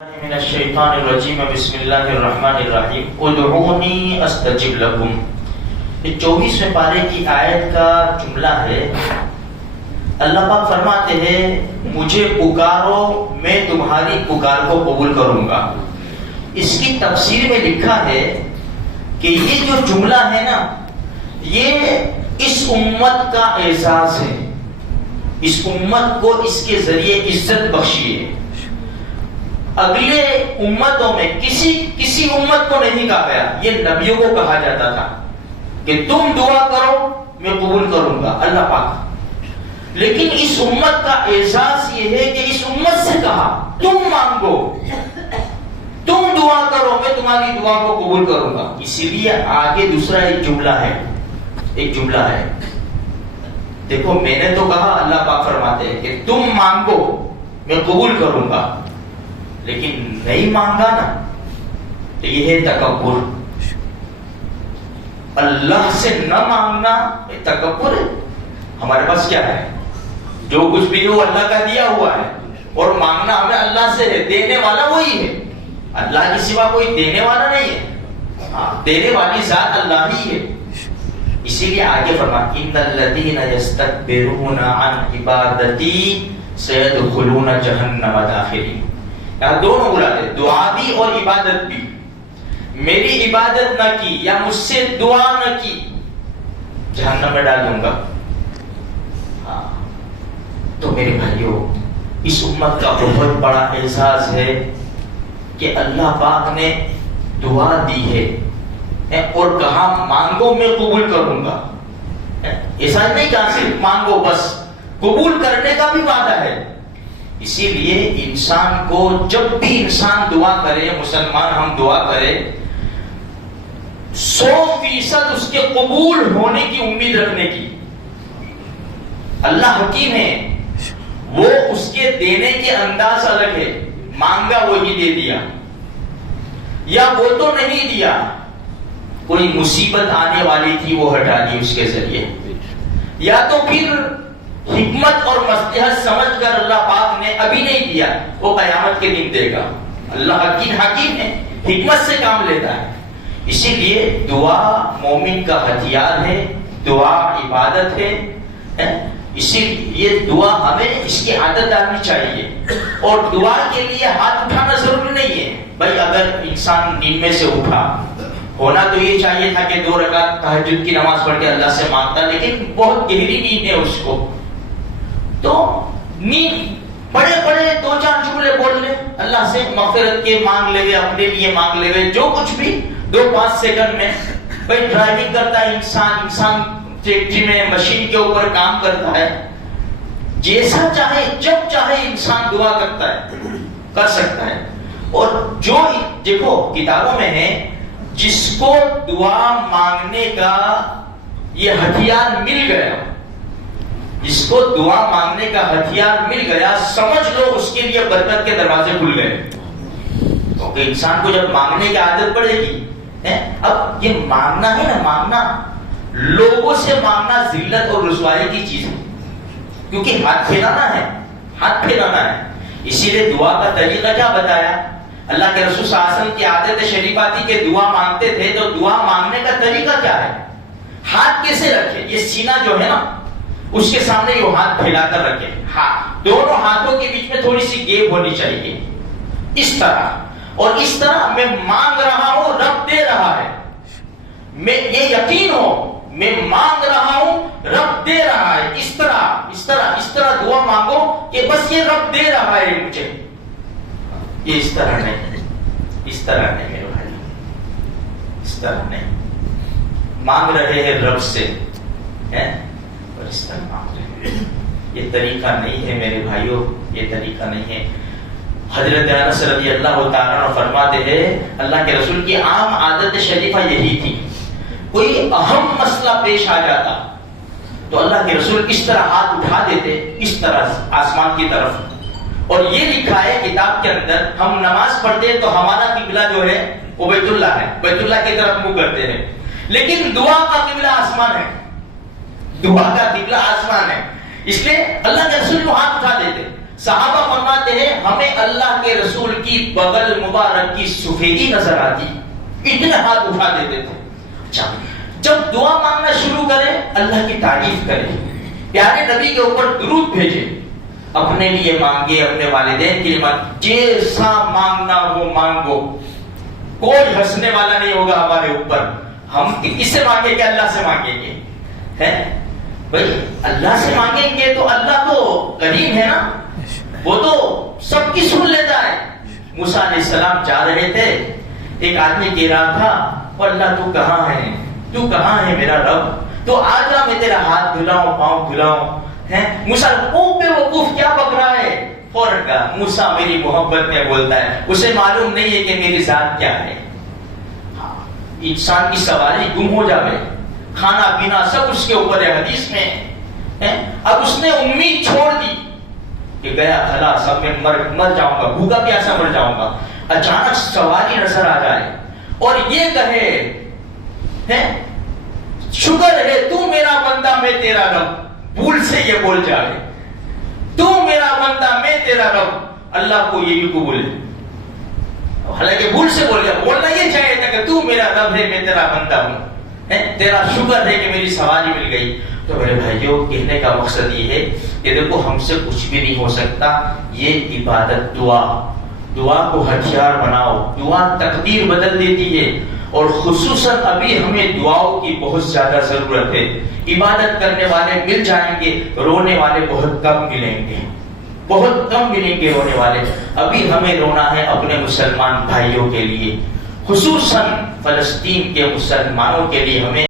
من الشیطان الرجیم بسم اللہ الرحمن الرحیم ادعونی استجب لکم. یہ 24ویں پارے کی آیت کا جملہ ہے. اللہ پاک فرماتے ہیں مجھے پکارو میں تمہاری پکار کو قبول کروں گا. اس کی تفسیر میں لکھا ہے کہ یہ جو جملہ ہے نا یہ اس امت کا اعزاز ہے. اس امت کو اس کے ذریعے عزت بخشی ہے. اگلے امتوں میں کسی امت کو نہیں کہا گیا. یہ نبیوں کو کہا جاتا تھا کہ تم دعا کرو میں قبول کروں گا اللہ پاک. لیکن اس امت کا اعزاز یہ ہے کہ اس امت سے کہا تم مانگو تم دعا کرو میں تمہاری دعا کو قبول کروں گا. اسی لیے آگے دوسرا ایک جملہ ہے. دیکھو میں نے تو کہا اللہ پاک فرماتے ہیں کہ تم مانگو میں قبول کروں گا. لیکن نہیں مانگا نا تو یہ ہے تکبر. اللہ سے نہ مانگنا یہ تکبر ہے. ہمارے پاس کیا ہے جو کچھ بھی وہ اللہ کا دیا ہوا ہے اور مانگنا ہمیں اللہ سے ہے. دینے والا وہی ہے. اللہ کے سوا کوئی دینے والا نہیں ہے. دینے والی ذات اللہ ہی ہے. اسی لیے آگے فرمایا ان الذین یستکبرون عن عبادتی سیدخلون جہنم داخرین. یہاں دونوں مراد ہے دعا بھی اور عبادت بھی. میری عبادت نہ کی یا مجھ سے دعا نہ کی جہنم میں ڈال دوں گا. تو میرے بھائیوں اس امت کا بہت بڑا اعزاز ہے کہ اللہ پاک نے دعا دی ہے اور کہا مانگو میں قبول کروں گا. ایسا نہیں کہا صرف مانگو بس, قبول کرنے کا بھی وعدہ ہے. اسی لیے انسان کو جب بھی انسان دعا کرے, مسلمان ہم دعا کرے 100% اس کے قبول ہونے کی امید رکھنے کی. اللہ حکیم ہے, وہ اس کے دینے کے انداز الگ ہے. مانگا وہی دے دیا یا وہ تو نہیں دیا, کوئی مصیبت آنے والی تھی وہ ہٹا دی اس کے ذریعے, یا تو پھر حکمت اور مصلحت سمجھ کر اللہ پاک نے ابھی نہیں دیا وہ قیامت کے دن دے گا. اللہ حکیم ہے, حکمت سے کام لیتا ہے. اسی لیے دعا مومن کا ہتھیار ہے, دعا عبادت ہے. اسی لیے دعا ہمیں اس کی عادت ڈالنی چاہیے. اور دعا کے لیے ہاتھ اٹھانا ضروری نہیں ہے. بھائی اگر انسان نیند میں سے اٹھا, ہونا تو یہ چاہیے تھا کہ 2 رکعت تہجد کی نماز پڑھ کے اللہ سے مانگتا, لیکن بہت گہری نیند ہے اس کو, تو نیند بڑے 2-4 جملے بول لے اللہ سے, مغفرت کے مانگ لے, اپنے لیے مانگ لے, جو کچھ بھی 2-5 سیکنڈ میں. بھائی ڈرائیونگ کرتا ہے انسان فیکٹری میں مشین کے اوپر کام کرتا ہے, جیسا چاہے جب چاہے انسان دعا کرتا ہے, کر سکتا ہے. اور جو دیکھو کتابوں میں ہے جس کو دعا مانگنے کا یہ ہتھیار مل گیا, جس کو دعا مانگنے کا ہتھیار مل گیا, سمجھ لو اس کے لیے برکت کے دروازے کھل گئے. کیونکہ انسان کو جب مانگنے کی عادت پڑے گی, اب یہ مانگنا ہے نا, مانگنا لوگوں سے مانگنا ذلت اور رسوائی کی چیز ہے, کیونکہ ہاتھ پھیلانا ہے. اسی لیے دعا کا طریقہ کیا بتایا اللہ کے رسول صلی اللہ علیہ وسلم کی عادت شریفہ تھی کہ دعا مانگتے تھے, تو دعا مانگنے کا طریقہ کیا ہے, ہاتھ کیسے رکھے, یہ سینہ جو ہے نا اس کے سامنے یہ ہاتھ پھیلا کر رکھے, دونوں ہاتھوں کے بیچ میں تھوڑی سی گیپ ہونی چاہیے, اس طرح. اور اس طرح میں مانگ رہا ہوں رب دے رہا ہے, میں یہ یقین ہو میں مانگ رہا ہوں رب دے رہا ہے. اس طرح دعا مانگو کہ بس یہ رب دے رہا ہے مجھے. یہ اس طرح نہیں میرے بھائی, اس طرح نہیں. مانگ رہے ہیں رب سے اور اس طرح مانگ رہے ہیں, یہ طریقہ نہیں ہے میرے بھائیوں, یہ طریقہ نہیں ہے. حضرت انس رضی اللہ تعالیٰ عنہ فرماتے ہیں اللہ کے رسول کی عام عادت شریفہ یہی تھی, کوئی اہم مسئلہ پیش آ جاتا تو اللہ کے رسول اس طرح ہاتھ اٹھا دیتے, اس طرح آسمان کی طرف. اور یہ لکھا ہے کتاب کے اندر, ہم نماز پڑھتے ہیں تو ہمارا قبلہ جو ہے وہ بیت اللہ ہے, بیت اللہ کی طرف منہ کرتے ہیں, لیکن دعا کا قبلہ آسمان ہے, دعا کا قبلہ آسمان ہے. اس لیے اللہ کے رسول کو ہاتھ اٹھا دیتے صحابہ فرماتے ہیں ہمیں اللہ کے رسول کی بغل مبارک کی سفیدی نظر آتی، اتنے ہاتھ اٹھا دیتے تھے۔ اچھا، جب دعا مانگنا شروع کرے اللہ کی تعریف کرے، پیارے نبی کے اوپر درود بھیجے، اپنے لیے مانگے، اپنے والدین کے لیے مانگے، جیسا مانگنا ہو مانگو، کوئی ہنسنے والا نہیں ہوگا ہمارے اوپر۔ ہم کس سے مانگیں گے؟ اللہ سے مانگیں گے، ہے بھائی، اللہ سے مانگیں گے تو اللہ تو کریم ہے نا، وہ تو سب کی سن لیتا ہے۔ موسیٰ علیہ السلام جا رہے تھے، ایک آدمی کہہ رہا تھا اللہ تو کہاں ہے، تو کہاں ہے میرا رب، تو آ جا میں تیرا ہاتھ دھلاؤں، پاؤں دھلاؤں، ہے موسیٰ بے وقوف کیا بک رہا ہے، فوراً کہا موسیٰ میری محبت میں بولتا ہے، اسے معلوم نہیں ہے کہ میری ذات کیا ہے۔ انسان کی سواری گم ہو جاوے، کھانا پینا سب اس کے اوپر ہے، حدیث میں ہے۔ اب اس نے امید چھوڑ دی کہ گیا خلاص اب میں مر جاؤں گا، بھوکا پیاسا مر جاؤں گا، اچانک سواری نظر آ جائے اور یہ کہے ہے شکر ہے تو میرا بندہ میں تیرا رب، بھول سے یہ بول جائے تو میرا بندہ میں تیرا رب، اللہ کو یہ بھی قبول ہے، حالانکہ بھول سے بول گیا، بولنا یہ چاہیے تھا کہ تو میرا رب ہے میں تیرا بندہ ہوں، تیرا شکر ہے کہ میری سواری مل گئی۔ تو میرے بھائیوں کہنے کا مقصد یہ ہے کہ دیکھو ہم سے کچھ بھی نہیں ہو سکتا، یہ عبادت دعا کو ہتھیار بناؤ، دعا تقدیر بدل دیتی ہے، اور خصوصاً ابھی ہمیں دعاؤں کی بہت زیادہ ضرورت ہے۔ عبادت کرنے والے مل جائیں گے، رونے والے بہت کم ملیں گے، بہت کم ملیں گے رونے والے۔ ابھی ہمیں رونا ہے اپنے مسلمان بھائیوں کے لیے، خصوصاً فلسطین کے مسلمانوں کے لیے ہمیں